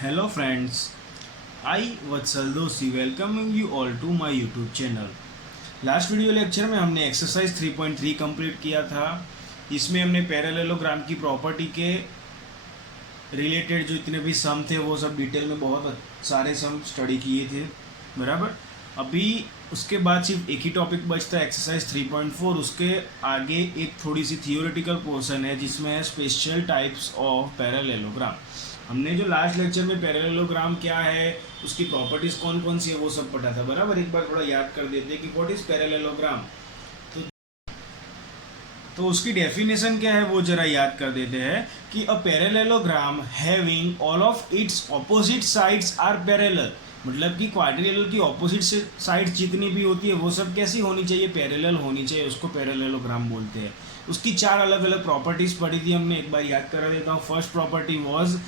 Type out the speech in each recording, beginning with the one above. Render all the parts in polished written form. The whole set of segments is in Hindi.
Hello friends, I Vatsal Doshi welcoming you all to my YouTube channel. Last video lecture में हमने एक्सरसाइज 3.3 कंप्लीट किया था। इसमें हमने पैरेललोग्राम की प्रॉपर्टी के रिलेटेड जो इतने भी सम थे वो सब डिटेल में बहुत सारे सम स्टडी किए थे, बराबर। अभी उसके बाद सिर्फ एक ही टॉपिक बचता है एक्सरसाइज 3.4। उसके आगे एक थोड़ी सी थियोरेटिकल पोर्शन है जिसमें है स्पेशल टाइप्स ऑफ पैरेललोग्राम। हमने जो लास्ट लेक्चर में पैरेललोग्राम क्या है, उसकी प्रॉपर्टीज कौन कौन सी है वो सब पढ़ा था, बराबर। एक बार थोड़ा याद कर देते हैं कि व्हाट इज पैरेललोग्राम। तो उसकी डेफिनेशन क्या है वो जरा याद कर देते हैं कि a parallelogram having all of its opposite sides are parallel. मतलब कि क्वाड्रिलेटरल की ऑपोजिट साइड जितनी भी होती है वो सब कैसी होनी चाहिए, पैरेलल होनी चाहिए, उसको पैरेललोग्राम बोलते हैं। उसकी चार अलग अलग प्रॉपर्टीज पढ़ी थी हमने, एक बार याद करा देता हूँ। फर्स्ट प्रॉपर्टी वाज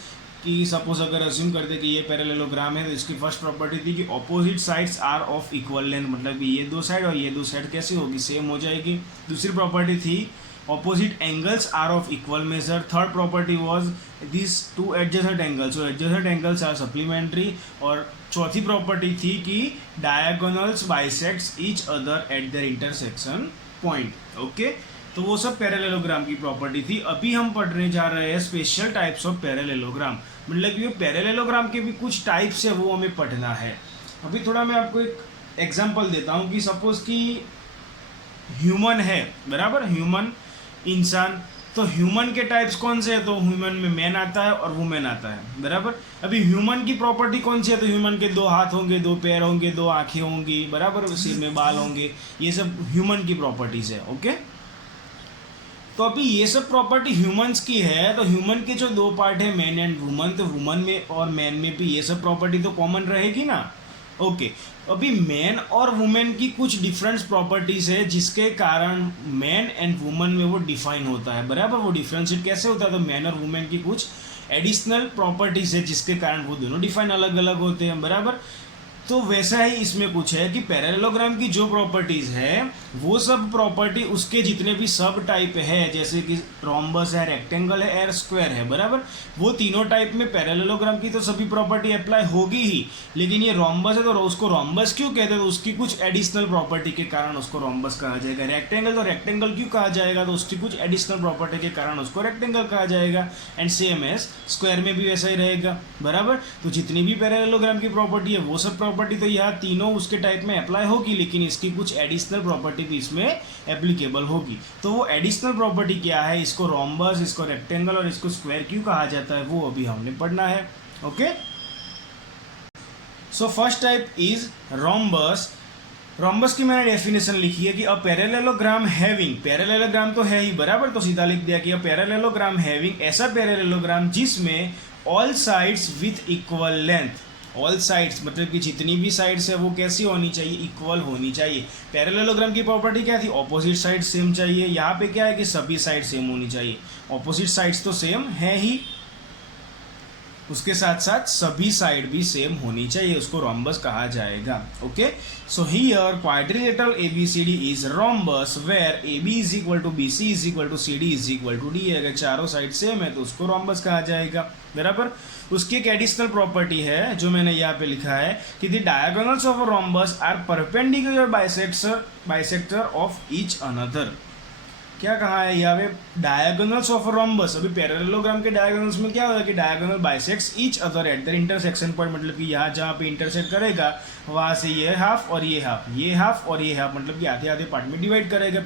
कि सपोज अगर अज्यूम करते कि ये पैरेललोग्राम है तो इसकी फर्स्ट प्रॉपर्टी थी कि opposite sides are of equal length. मतलब कि ये दो साइड और ये दो साइड कैसी होगी, सेम हो जाएगी। दूसरी प्रॉपर्टी थी opposite angles are of equal measure. Third property was this two adjacent angles, so adjacent angles are supplementary. और चौथी प्रॉपर्टी थी कि diagonals bisects each other at their intersection point. Okay, तो वो सब पैरेललोग्राम की प्रॉपर्टी थी। अभी हम पढ़ने जा रहे हैं स्पेशल टाइप्स ऑफ पैरेललोग्राम। मतलब कि पैरेललोग्राम के भी कुछ टाइप्स है वो हमें पढ़ना है। अभी थोड़ा मैं आपको एक एग्जांपल देता हूँ कि सपोज कि ह्यूमन है, बराबर, ह्यूमन इंसान। तो ह्यूमन के टाइप्स कौन से है, तो ह्यूमन में मैन आता है और वुमेन आता है, बराबर। अभी ह्यूमन की प्रॉपर्टी कौन सी है, तो ह्यूमन के दो हाथ होंगे, दो पैर होंगे, दो आंखें होंगी, बराबर, सिर में बाल होंगे। ये सब ह्यूमन की प्रॉपर्टीज है। ओके, तो अभी ये सब प्रॉपर्टी ह्यूमंस की है, तो ह्यूमन के जो दो पार्ट है मैन एंड वुमन, तो वुमन में और मैन में भी ये सब प्रॉपर्टी तो कॉमन रहेगी ना। ओके, अभी मैन और वुमेन की कुछ डिफरेंट प्रॉपर्टीज है जिसके कारण मैन एंड वुमन में वो डिफाइन होता है, बराबर। वो डिफरेंशिएट कैसे होता है, तो मैन और वुमेन की कुछ एडिशनल प्रॉपर्टीज है जिसके कारण वो दोनों डिफाइन अलग अलग होते हैं, बराबर। तो वैसा ही इसमें कुछ है कि पैरेललोग्राम की जो प्रॉपर्टीज है वो सब प्रॉपर्टी उसके जितने भी सब टाइप है, जैसे कि रोम्बस है, रेक्टेंगल है और स्क्वायर है, बराबर। वो तीनों टाइप में पैरेललोग्राम की तो सभी प्रॉपर्टी अप्लाई होगी ही। लेकिन ये रोम्बस है तो उसको रोम्बस क्यों कहते हैं, तो उसकी कुछ एडिशनल प्रॉपर्टी के कारण उसको रोम्बस कहा जाएगा। रेक्टेंगल तो रेक्टेंगल क्यों कहा जाएगा, तो उसकी कुछ एडिशनल प्रॉपर्टी के कारण उसको रेक्टेंगल कहा जाएगा। एंड सेम एज स्क्वायर में भी वैसा ही रहेगा, बराबर। तो जितनी भी पैरेललोग्राम की प्रॉपर्टी है वो सब प्रॉपर्टी तो यहाँ तीनों उसके टाइप में अप्लाई होगी, लेकिन इसकी कुछ एडिशनल प्रॉपर्टी भी इसमें एप्लीकेबल होगी। तो वो एडिशनल प्रॉपर्टी क्या है, इसको रोम्बस, इसको रेक्टेंगल और इसको स्क्वायर क्यों कहा जाता है, वो अभी हमने पढ़ना है। Okay, so first type is rhombus. Rhombus की मैंने डेफिनेशन लिखी है कि अ पैरेललोग्राम हैविंग, पैरेललोग्राम तो है ही, बराबर, तो सीधा लिख दिया कि अ पैरेललोग्राम हैविंग, ऐसा पैरेललोग्राम जिसमें all sides with equal length. All sides मतलब कि जितनी भी साइड्स है वो कैसी होनी चाहिए, इक्वल होनी चाहिए। पैरेललोग्राम की प्रॉपर्टी क्या थी, ऑपोजिट साइड सेम चाहिए। यहाँ पे क्या है कि सभी साइड सेम होनी चाहिए। ऑपोजिट साइड्स तो सेम है ही, उसके साथ साथ सभी साइड भी सेम होनी चाहिए, उसको रोम्बस कहा जाएगा। Okay, so here quadrilateral ABCD is rhombus where AB is equal to BC is equal to CD is equal to D। अगर चारों साइड सेम है तो उसको रोम्बस कहा जाएगा, बराबर। उसकी एक एडिशनल प्रॉपर्टी है जो मैंने यहाँ पे लिखा है कि the diagonals of a rhombus are perpendicular bisector of each another. क्या कहा है यहाँ पे, डायगोनल्स ऑफ रोम्बस। अभी पैरेललोग्राम के डायगोनल्स में क्या होगा कि diagonal bisects each other at their intersection point. मतलब कि यहाँ जहाँ पे इंटरसेक्ट करेगा वहाँ से ये हाफ और ये हाफ, ये हाफ और ये हाफ, मतलब कि आधे आधे पार्ट में डिवाइड करेगा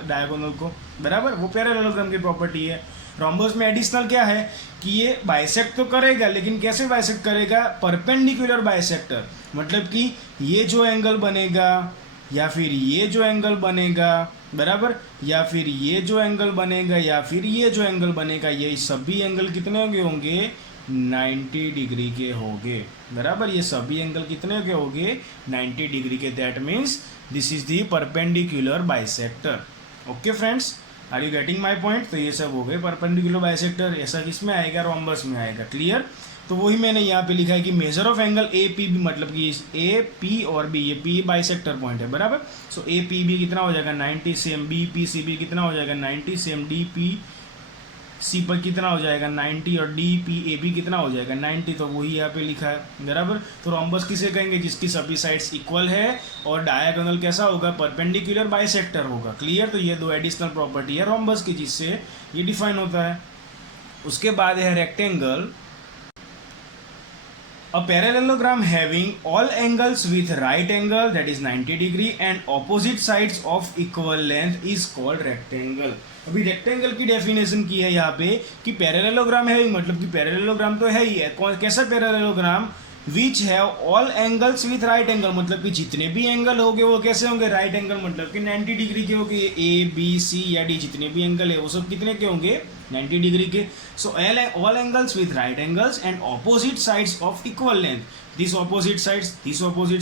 डायगोनल को, बराबर। वो पैरेललोग्राम की प्रॉपर्टी है। रोम्बस में एडिशनल क्या है कि ये बाइसेक्ट तो करेगा, लेकिन कैसे बाइसेक्ट करेगा, परपेंडिकुलर बाइसेक्टर। मतलब कि ये जो एंगल बनेगा या फिर ये जो एंगल बनेगा, बराबर, या फिर ये जो एंगल बनेगा या फिर ये जो एंगल बनेगा, ये सभी एंगल कितने होंगे 90 डिग्री के होंगे, बराबर। ये सभी एंगल कितने के होंगे 90 डिग्री के। That means this is the perpendicular bisector. Okay friends, are you getting my point. तो ये सब हो गए परपेंडिकुलर बाइसेक्टर। ऐसा किसमें आएगा, रोम्बस में आएगा, क्लियर। तो वही मैंने यहाँ पे लिखा है कि मेजर ऑफ एंगल AP भी, मतलब कि AP और B, ये P बाइसेक्टर पॉइंट है, बराबर। सो APB कितना हो जाएगा 90, सेम BPCB कितना हो जाएगा 90, सेम DP सी पर कितना हो जाएगा 90 और डी पी ए बी कितना हो जाएगा 90, तो वही यहाँ पे लिखा है बराबर। तो रोम्बस किसे कहेंगे, जिसकी सभी साइड्स इक्वल है और डायगोनल कैसा होगा, परपेंडिकुलर बाइसेक्टर होगा। क्लियर। तो ये दो एडिशनल प्रॉपर्टी है रोम्बस की जिससे ये डिफाइन होता है। उसके बाद है rectangle. A parallelogram having all angles with right angle, that is 90 degree, and opposite sides of equal length is called rectangle. अभी रेक्टेंगल की डेफिनेशन की है यहाँ पे कि पैरेललोग्राम है, मतलब कि पैरेललोग्राम तो है ही है। कौन कैसा parallelogram, which have all angles with right angle, मतलब कि जितने भी एंगल होंगे वो कैसे होंगे, राइट एंगल, मतलब कि 90 डिग्री के होंगे। ए बी सी या डी जितने भी एंगल है वो सब कितने के होंगे, 90 डिग्री के। So all angles with right angles and opposite sides of equal length, this opposite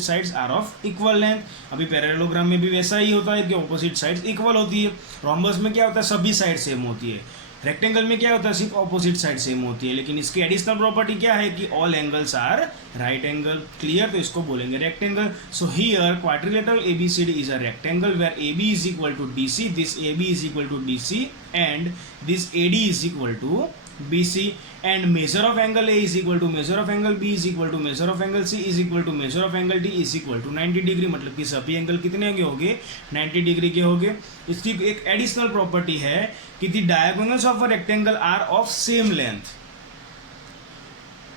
sides are of equal length. अभी पैरेललोग्राम में भी वैसा ही होता है कि ऑपोजिट साइड्स इक्वल होती है। रोम्बस में क्या होता है, सभी साइड सेम होती है। रेक्टेंगल में क्या होता है, सिर्फ ऑपोजिट साइड सेम होती है। लेकिन इसकी एडिशनल प्रॉपर्टी क्या है कि all angles are right angle. Clear. तो इसको बोलेंगे rectangle. So here quadrilateral ABCD is a rectangle where AB is equal to DC, this AB is equal to DC and this AD is equal to BC, and measure of angle A is equal to measure of angle B is equal to measure of angle C is equal to measure of angle D is equal to 90 degree, मतलब कि सभी एंगल कितने के होंगे, 90 डिग्री के होंगे। इसकी एक एडिशनल प्रॉपर्टी है कि the diagonals of a rectangle are of same length.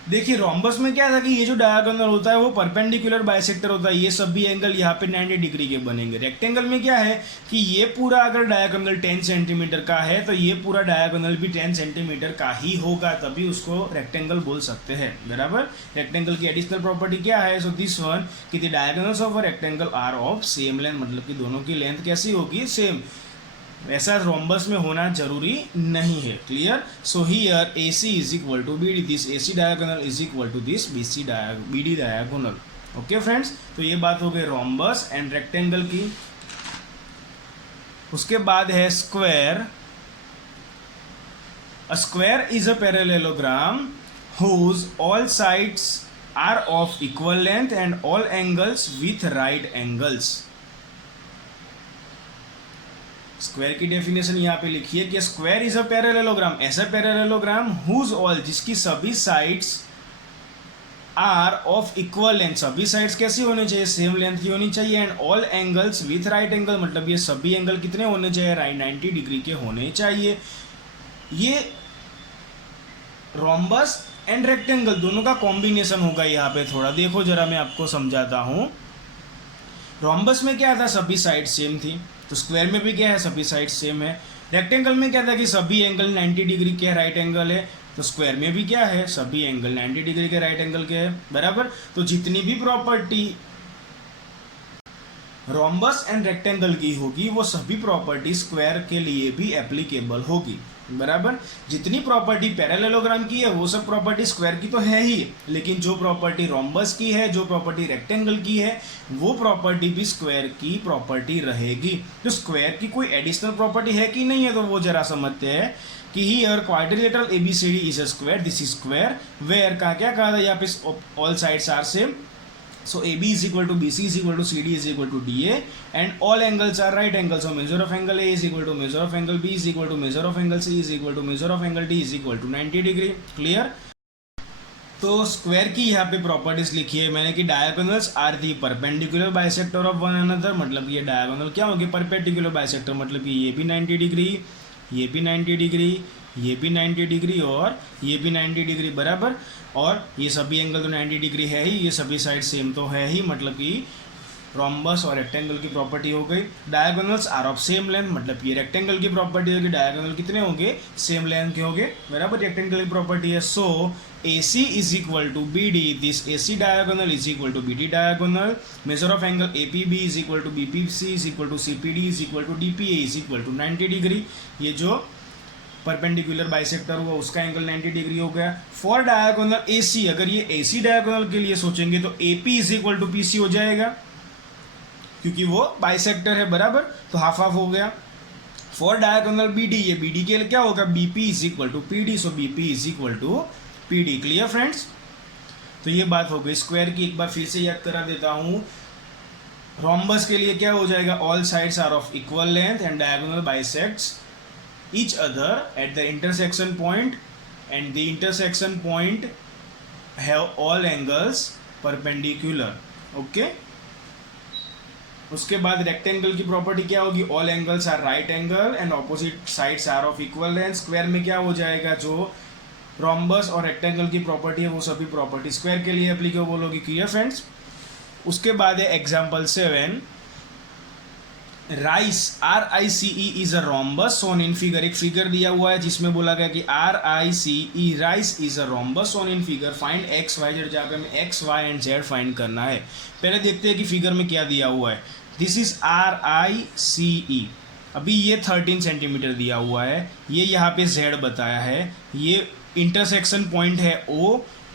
देखिए रोम्बस में क्या था कि ये जो डायगोनल होता है वो परपेंडिकुलर बाइसेक्टर होता है, ये सभी एंगल यहाँ पे 90 डिग्री के बनेंगे। रेक्टेंगल में क्या है कि ये पूरा अगर डायगोनल 10 सेंटीमीटर का है तो ये पूरा डायगोनल भी 10 सेंटीमीटर का ही होगा, तभी उसको रेक्टेंगल बोल सकते हैं बराबर। रेक्टेंगल की एडिशनल प्रॉपर्टी क्या है, सो दिस वन कि the diagonals of a rectangle are of same length, मतलब कि दोनों की लेंथ कैसी होगी, सेम। वैसा रोम्बस में होना जरूरी नहीं है। Clear. So here AC is equal to BD, this AC diagonal is equal to this BD diagonal. Okay friends, तो ये बात हो गई रोम्बस एंड रेक्टेंगल की। उसके बाद है square. A square is a parallelogram whose all sides are of equal length and all angles with right angles. Square की डेफिनेशन यहाँ पे लिखिए कि स्क्वायर इज अ पैरेललोग्राम, ऐसा पैरेललोग्राम हुज ऑल, जिसकी सभी sides are of equal length, सभी साइड्स कैसी होनी चाहिए, सेम लेंथ की होनी चाहिए। And all angles with right angle, मतलब ये सभी एंगल कितने होने चाहिए, राइट 90 डिग्री के होने चाहिए। ये रोम्बस एंड रेक्टेंगल दोनों का कॉम्बिनेशन होगा। यहाँ पे थोड़ा देखो जरा, मैं आपको समझाता हूँ। रोम्बस में क्या था, सभी साइड सेम थी, तो स्क्वायर में भी क्या है, सभी साइड सेम है। रेक्टेंगल में क्या था कि सभी एंगल 90 डिग्री के राइट एंगल है, तो स्क्वायर में भी क्या है, सभी एंगल 90 डिग्री के राइट एंगल के है बराबर। तो जितनी भी प्रॉपर्टी रोम्बस एंड रेक्टेंगल की होगी वो सभी प्रॉपर्टी स्क्वायर के लिए भी एप्लीकेबल होगी बराबर। जितनी प्रॉपर्टी पैरेललोग्राम की है वो सब प्रॉपर्टी स्क्वायर की तो है ही, लेकिन जो प्रॉपर्टी रोम्बस की है, जो प्रॉपर्टी रेक्टेंगल की है, वो प्रॉपर्टी भी स्क्वायर की प्रॉपर्टी रहेगी। तो स्क्वायर की कोई एडिशनल प्रॉपर्टी है कि नहीं है, तो वो जरा समझते हैं कि here quadrilateral ABCD is a square, this is square where का क्या कहा था यहाँ पे, all sides are same. So AB is equal to BC is equal to CD is equal to DA and all angles are right angles. So measure of angle A is equal to measure of angle B is equal to measure of angle C is equal to measure of angle D is equal to 90 degree. Clear? तो स्क्वायर की यहाँ पे प्रॉपर्टीज लिखी है मैंने कि diagonals are the perpendicular bisector of one another, मतलब ये डायगोनल क्या होगी, परपेंडिकुलर बाइसेक्टर, मतलब कि ये भी 90 डिग्री, ये भी 90 डिग्री, ये भी 90 डिग्री और ये भी 90 डिग्री बराबर। और ये सभी एंगल तो 90 डिग्री है ही, ये सभी साइड सेम तो है ही, मतलब कि रोम्बस और रेक्टेंगल की प्रॉपर्टी हो गई। Diagonals are of same length, मतलब ये रेक्टेंगल की प्रॉपर्टी होगी, डायगोनल कितने होंगे, सेम लेंथ के होंगे बराबर। रेक्टेंगल की प्रॉपर्टी है। So AC is equal to BD, this AC diagonal is equal to BD diagonal. Measure of angle APB is equal to BPC is equal to CPD is equal to DPA is equal to 90 degree. ये जो परपेंडिकुलर बाइसेक्टर हुआ उसका एंगल 90 डिग्री हो गया। फॉर डायगोनल AC, अगर ये AC डायगोनल के लिए सोचेंगे तो AP is equal to PC हो जाएगा, क्योंकि वो बाइसेक्टर है बराबर, तो हाफ हाफ हो गया। फॉर डायगोनल BD, ये BD के लिए क्या होगा, BP is equal to PD, so BP is equal to PD। Clear friends? तो ये बात हो गई स्क्वायर की। एक बार फिर से याद करा देता हूँ। रोम्बस के लिए क्या हो जाएगा, all sides are of equal length and diagonal bisects each other at the intersection point and the intersection point have all angles perpendicular. Okay उसके बाद रेक्टेंगल की प्रॉपर्टी क्या होगी, all angles are right angle and opposite sides are of equal length. Square में क्या हो जाएगा, जो रोम्बस और रेक्टेंगल की प्रॉपर्टी है वो सभी प्रॉपर्टी स्क्वायर के लिए एप्लीकेबल होगी. Clear friends. उसके बाद है example 7. RICE RICE is a rhombus shown in figure. एक फिगर दिया हुआ है जिसमें बोला गया कि RICE RICE is a rhombus shown in figure. Find x y z, जहाँ पे हमें x y and z find करना है. पहले देखते हैं कि फिगर में क्या दिया हुआ है. This is RICE. अभी ये 13 सेंटीमीटर दिया हुआ है, ये यहाँ पे Z बताया है, ये इंटरसेक्शन पॉइंट है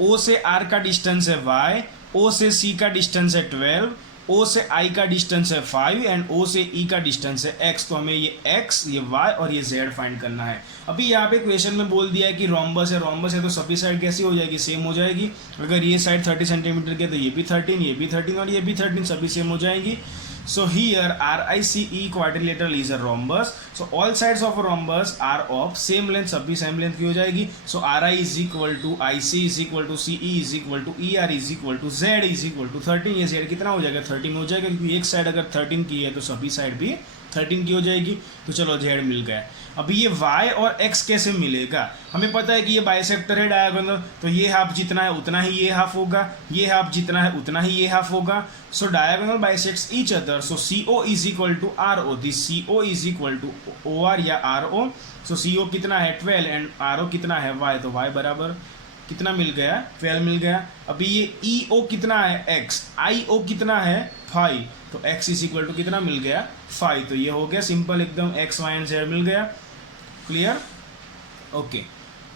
O से R का डिस्टेंस है Y, O से C का डिस्टेंस है 12, O से I का डिस्टेंस है 5 एंड O से E का डिस्टेंस है X. तो हमें ये X, ये Y और ये Z फाइंड करना है. अभी यहाँ पे क्वेश्चन में बोल दिया है कि रोम्बस है तो सभी साइड कैसी हो जाएगी, सेम हो जाएगी. अगर ये साइड 30 सेंटीमीटर की है तो ये भी 13, ये भी 13 और ये भी 13, सभी सेम हो जाएगी. So here RICE quadrilateral is a rhombus. So all sides of a rhombus are of same length. सभी same length की हो जाएगी. So RI is equal to IC is equal to CE is equal to ER is equal to Z is equal to 13. ये Z कितना हो जाएगा, 13 हो जाएगा, क्योंकि एक साइड अगर 13 की है तो सभी साइड भी 13 की हो जाएगी. तो चलो Z मिल गया. अभी ये Y और X कैसे मिलेगा, हमें पता है कि ये बाइसेक्टर है डायगोनल, तो ये हाफ जितना है उतना ही ये हाफ होगा, ये हाफ जितना है उतना ही ये हाफ होगा. So diagonal bisects each other. So CO is equal to RO. This CO is equal to OR या RO. सो CO कितना है 12 एंड RO कितना है Y, तो Y बराबर कितना मिल गया, 12 मिल गया. अभी ये EO कितना है X, IO कितना है 5, तो X इज इक्वल टू कितना मिल गया 5. तो ये हो गया सिंपल एकदम, X Y एंड Z मिल गया. क्लियर. ओके.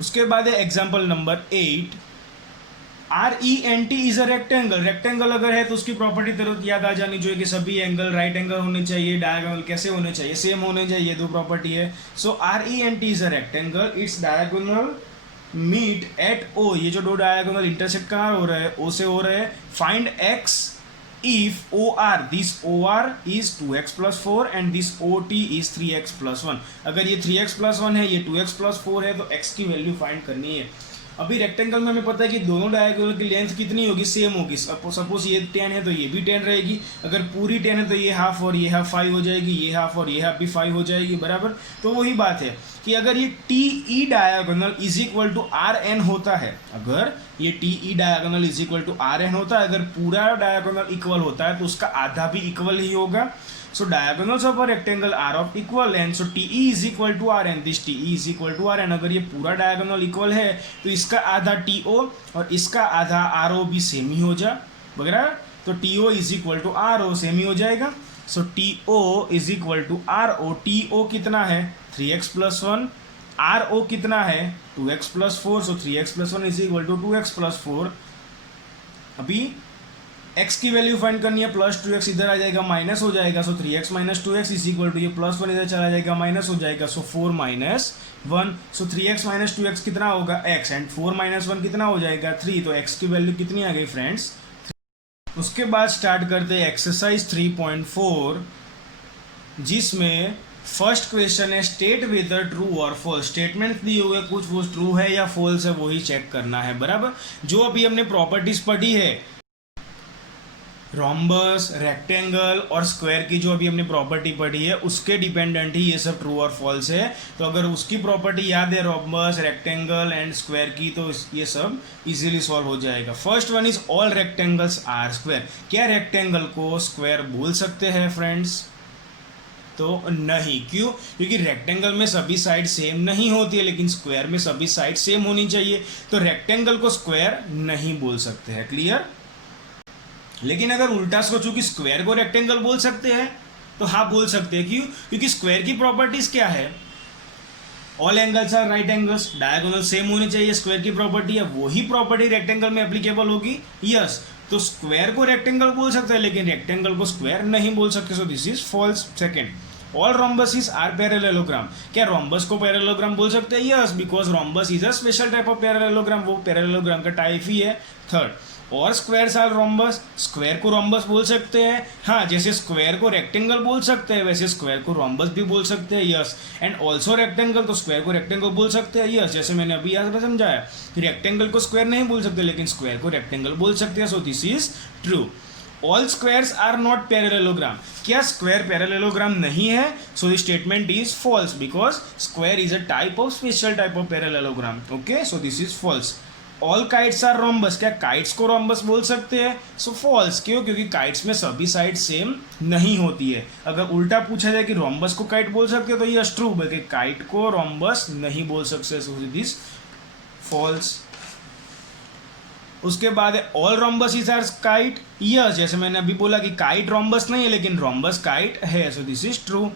उसके बाद है example number 8. RENT is a rectangle. Rectangle अगर है तो उसकी प्रॉपर्टी तुरंत याद आ जानी चाहिए कि सभी एंगल राइट एंगल होने चाहिए, डायगोनल कैसे होने चाहिए, सेम होने चाहिए. ये दो प्रॉपर्टी है. So RENT is a rectangle, its diagonal meet at O. ये जो दो डायगोनल इंटरसेक्ट कहाँ हो रहे हैं, O से हो रहे हैं. Find X if OR, this OR is 2x plus 4 and this OT is 3x plus 1. अगर ये 3x plus 1 है, ये 2x plus 4 है, तो x की वैल्यू फाइंड करनी है. अभी रेक्टेंगल में हमें पता है कि दोनों डायगोनल की लेंथ कितनी होगी, सेम होगी. सपोज ये 10 है तो ये भी 10 रहेगी. अगर पूरी 10 है तो ये हाफ और ये हाफ 5 हो जाएगी, ये हाफ और ये हाफ भी 5 हो जाएगी. बराबर. तो वही बात है कि अगर ये TE diagonal is equal to RN होता है, अगर ये TE diagonal is equal to RN होता है, अगर पूरा डायगोनल इक्वल होता है तो उसका आधा भी इक्वल ही होगा. So diagonals of a rectangle are of equal length. So TE is equal to RN. This TE is equal to RN. अगर ये पूरा डायगोनल इक्वल है तो इसका आधा TO और इसका आधा RO भी सेम ही हो जा वगैरह. तो TO is equal to RO same ही हो जाएगा. So TO is equal to RO. TO कितना है 3x plus 1. RO कितना है 2x plus 4. So 3x plus 1 is equal to 2x plus 4. अभी x की वैल्यू फाइंड करनी है. प्लस 2x इधर आ जाएगा, माइनस हो जाएगा. So 3x minus 2x is equal to ये प्लस 1 इधर चला जाएगा, माइनस हो जाएगा. सो 4 माइनस 1. सो 3x माइनस 2x कितना होगा x एंड 4 माइनस 1 कितना हो जाएगा 3. तो x की वैल्यू कितनी आ गई फ्रेंड्स. उसके बाद स्टार्ट करते हैं एक्सरसाइज 3.4, जिसमें फर्स्ट क्वेश्चन है स्टेट वेदर ट्रू और फॉल्स. स्टेटमेंट दिए हुए कुछ, वो ट्रू है या फॉल्स है वही चेक करना है. बराबर. जो अभी हमने प्रॉपर्टीज पढ़ी है रोम्बस, रेक्टेंगल और स्क्वायर की, जो अभी हमने प्रॉपर्टी पढ़ी है उसके डिपेंडेंट ही ये सब ट्रू और फॉल्स है. तो अगर उसकी प्रॉपर्टी याद है रोम्बस, रेक्टेंगल एंड स्क्वायर की, तो ये सब इजीली सॉल्व हो जाएगा. First one is all rectangles are square. क्या रेक्टेंगल को स्क्वायर बोल सकते हैं फ्रेंड्स? तो नहीं. क्यों? क्योंकि रेक्टेंगल में सभी साइड सेम नहीं होती है, लेकिन स्क्वायर में सभी साइड सेम होनी चाहिए. तो रेक्टेंगल को स्क्वायर नहीं बोल सकते हैं. क्लियर. लेकिन अगर उल्टा सोचो कि स्क्वायर को रेक्टेंगल बोल सकते हैं, तो हाँ बोल सकते हैं. क्यों? क्योंकि स्क्वायर की प्रॉपर्टीज क्या है, all angles are right angles, diagonal same होने चाहिए. स्क्वायर की प्रॉपर्टी है, वही प्रॉपर्टी रेक्टेंगल में एप्लीकेबल होगी. यस. तो स्क्वायर को रेक्टेंगल बोल सकते हैं, लेकिन रेक्टेंगल को स्क्वायर नहीं बोल सकते. So this is false. Second, all rhombuses are parallelogram. क्या रोम्बस को पैरेललोग्राम बोल सकते हैं? Yes, because rhombus is a special type of parallelogram, वो पैरेललोग्राम का टाइप ही है। थर्ड, और स्क्वायर्स आर रोम्बस, स्क्वायर को रोम्बस बोल सकते हैं। हाँ, जैसे स्क्वायर को रेक्टेंगल बोल सकते हैं वैसे स्क्वायर को रोम्बस भी बोल सकते हैं। यस, एंड ऑल्सो रेक्टेंगल, तो स्क्वायर को रेक्टेंगल बोल सकते हैं। यस, जैसे मैंने अभी यहाँ पे समझाया कि रेक्टेंगल को स्क्वायर नहीं बोल सकते लेकिन स्क्वायर को रेक्टेंगल बोल सकते हैं। So this is true. All squares are not parallelogram. क्या स्क्वायर पैरेललोग्राम नहीं है? So the statement is false, because square is a type of special type of parallelogram. Okay, so this is false. All kites are rhombus, क्या काइट्स को रोम्बस बोल सकते हैं? So false. क्यों? क्योंकि काइट्स में सभी साइड सेम नहीं होती है। अगर उल्टा पूछा जाए कि रोम्बस को काइट बोल सकते हैं तो यस ट्रू, बल्कि काइट को रोम्बस नहीं बोल सकते। So this false. उसके बाद all rhombus are kite. Yes, जैसे मैंने अभी बोला कि काइट रोम्बस नहीं है लेकिन रोम्बस काइट है। So this is true.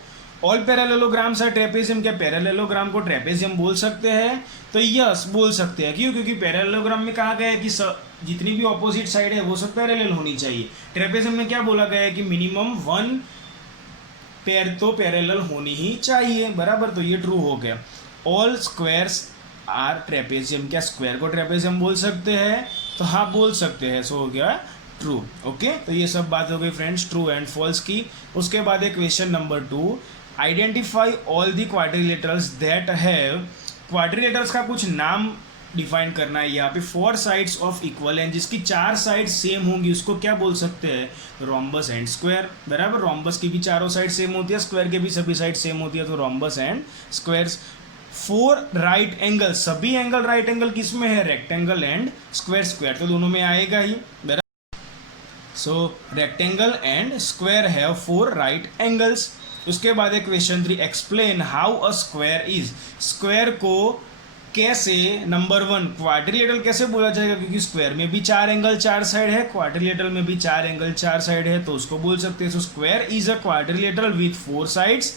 All parallelograms are trapezium, क्या पैरेललोग्राम को ट्रेपेजियम बोल सकते हैं? तो यस, बोल सकते हैं। क्यों? क्योंकि पैरेललोग्राम में कहा गया है कि जितनी भी ऑपोजिट साइड है वो सब पैरेलल होनी चाहिए। ट्रेपेजियम में क्या बोला गया है कि मिनिमम 1 पेयर तो पैरेलल होनी ही चाहिए, बराबर। तो ये ट्रू हो गया। ऑल स्क्वायर्स आर ट्रेपेजियम, क्या स्क्वायर को ट्रेपेजियम बोल सकते हैं? तो हाँ, बोल सकते हैं। सो हो गया ट्रू। ओके, तो ये सब बात हो गई फ्रेंड्स ट्रू एंड फॉल्स की। उसके बाद है question number 2, identify all the quadrilaterals that have. Quadrilaterals का कुछ नाम डिफाइन करना है यहाँ पे। 4 साइड्स ऑफ इक्वल एंड, जिसकी 4 साइड सेम होंगी उसको क्या बोल सकते हैं? रोम्बस एंड स्क्वायर, बराबर। रोम्बस की भी चारों साइड सेम होती है, स्क्वायर के भी सभी साइड सेम होती है, तो rhombus and squares. 4 right angle, सभी एंगल राइट एंगल किस में है? Rectangle and square. स्क्वायर तो दोनों में आएगा ही, बराबर। So rectangle and square have 4 right angles. उसके बाद है question 3, explain how a square is. Square को कैसे, नंबर 1 क्वाड्रिलेटरल कैसे बोला जाएगा? क्योंकि स्क्वायर में भी 4 एंगल 4 साइड है, क्वाड्रिलेटरल में भी 4 एंगल 4 साइड है, तो उसको बोल सकते हैं। So square is a quadrilateral with 4 sides,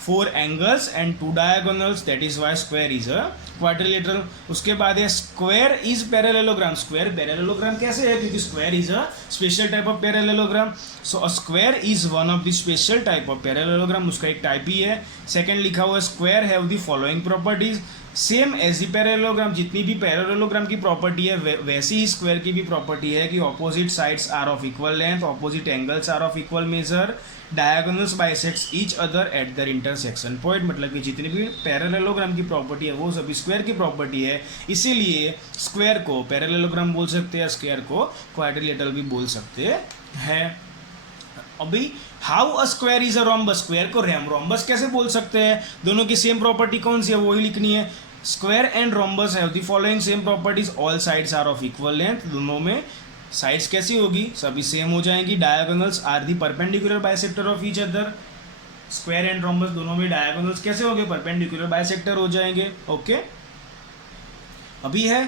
4 angles and 2 diagonals, that is why square is a quadrilateral. उसके बाद है square is parallelogram. Square parallelogram कैसे है? क्योंकि square is a special type of parallelogram. So a square is one of the special type of parallelogram, उसका एक टाइप ही है। सेकंड लिखा हुआ है square have the following properties same as the parallelogram. जितनी भी पैरेललोग्राम की प्रॉपर्टी है वैसी ही स्क्वायर की भी प्रॉपर्टी है कि opposite sides are of equal length, opposite angles are of equal measure, diagonals bisects each other at their intersection point. मतलब कि जितनी भी पैरेललोग्राम की प्रॉपर्टी है वो सभी स्क्वायर की प्रॉपर्टी है, इसीलिए स्क्वायर को पैरेललोग्राम बोल सकते हैं, स्क्वायर को क्वाड्रिलेटरल भी बोल सकते हैं। अभी how a square is a rhombus, square को रोम्बस कैसे बोल सकते हैं? दोनों की सेम प्रॉपर्टी कौन सी है वही लिखनी है। Square and rhombus have the following same properties, all sides are of equal length. दोनों में साइड्स कैसी होगी? सभी सेम हो जाएंगी। Diagonals are the perpendicular bisector of each other. Square and rhombus दोनों में डायगोनल्स कैसे होंगे? परपेंडिकुलर बाइसेक्टर हो जाएंगे। ओके, अभी है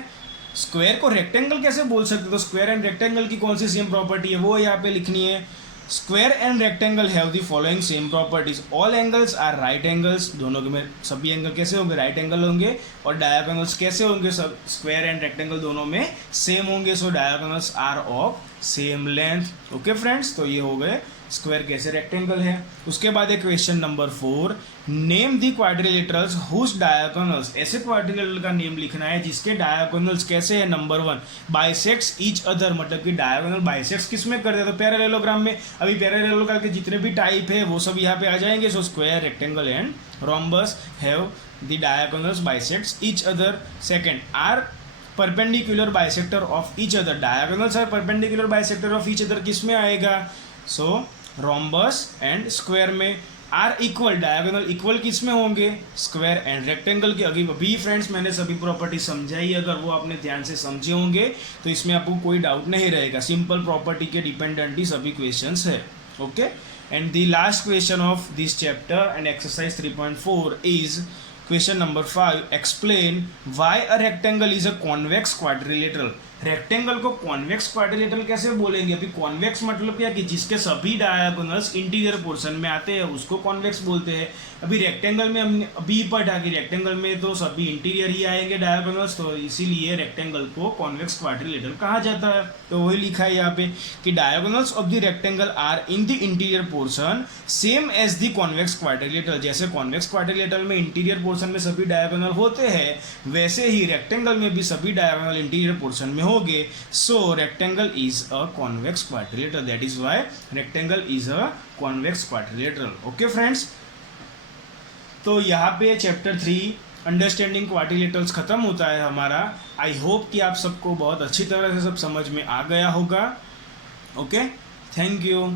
स्क्वायर को रेक्टेंगल कैसे बोल सकते? तो स्क्वायर एंड रेक्टेंगल की कौन सी सेम प्रॉपर्टी है वो यहाँ पे लिखनी है। Square and rectangle have the following same properties, all angles are right angles. दोनों के में सभी एंगल कैसे होंगे? राइट एंगल होंगे। और डायगोनल्स कैसे होंगे? सब स्क्वायर एंड रेक्टेंगल दोनों में सेम होंगे। So diagonals are of same length. Okay friends, तो ये हो गए स्क्वायर कैसे रेक्टेंगल है। उसके बाद है question number 4, name the quadrilaterals whose diagonals. ऐसे क्वाड्रिलेटरल का नेम लिखना है जिसके डायगोनल्स कैसे है? नंबर 1 बाइसेक्ट्स ईच अदर, मतलब कि डायगोनल बाइसेक्ट्स किस में कर दिया? तो पैरेललोग्राम में। अभी पैरेललोग्राम के जितने भी टाइप है वो सब यहाँ पे आ जाएंगे। So square, rectangle and rhombus have the diagonals bisects each other. Second, are perpendicular bisector of each other. Diagonals are perpendicular bisector of each other किस में आएगा? सो रोम्बस एंड स्क्वायर में। आर इक्वल, डायगोनल इक्वल किस में होंगे? स्क्वायर एंड रेक्टेंगल की। अभी फ्रेंड्स मैंने सभी प्रॉपर्टी समझाई, अगर वो आपने ध्यान से समझे होंगे तो इसमें आपको कोई डाउट नहीं रहेगा। सिंपल प्रॉपर्टी के डिपेंडेंट ही सभी क्वेश्चंस है। Okay, and the last question of this chapter and exercise 3.4 is question number 5, explain why a rectangle is a convex quadrilateral. Rectangle को कॉन्वेक्स क्वाड्रिलेटरल कैसे बोलेंगे? अभी कॉन्वेक्स मतलब क्या कि जिसके सभी डायगोनल्स इंटीरियर पोर्शन में आते हैं उसको कॉन्वेक्स बोलते हैं। अभी रेक्टेंगल में हमने अभी पढ़ा कि रेक्टेंगल में तो सभी इंटीरियर ही आएंगे डायगोनल्स, तो इसीलिए रेक्टेंगल को कॉन्वेक्स क्वाड्रिलेटरल कहा जाता है। तो वही लिखा है यहाँ पे कि diagonals of the rectangle are in the interior portion same as the convex quadrilateral. जैसे कॉन्वेक्स क्वाड्रिलेटरल में इंटीरियर पोर्शन में सभी डायगोनल होते हैं, वैसे ही रेक्टेंगल में भी सभी डायगोनल इंटीरियर पोर्शन में होंगे। So rectangle is a convex quadrilateral, that is why rectangle is a convex quadrilateral. Okay friends, तो यहाँ पे चैप्टर 3 अंडरस्टैंडिंग क्वाड्रिलेटरल्स खत्म होता है हमारा। आई होप कि आप सबको बहुत अच्छी तरह से सब समझ में आ गया होगा। Okay, thank you.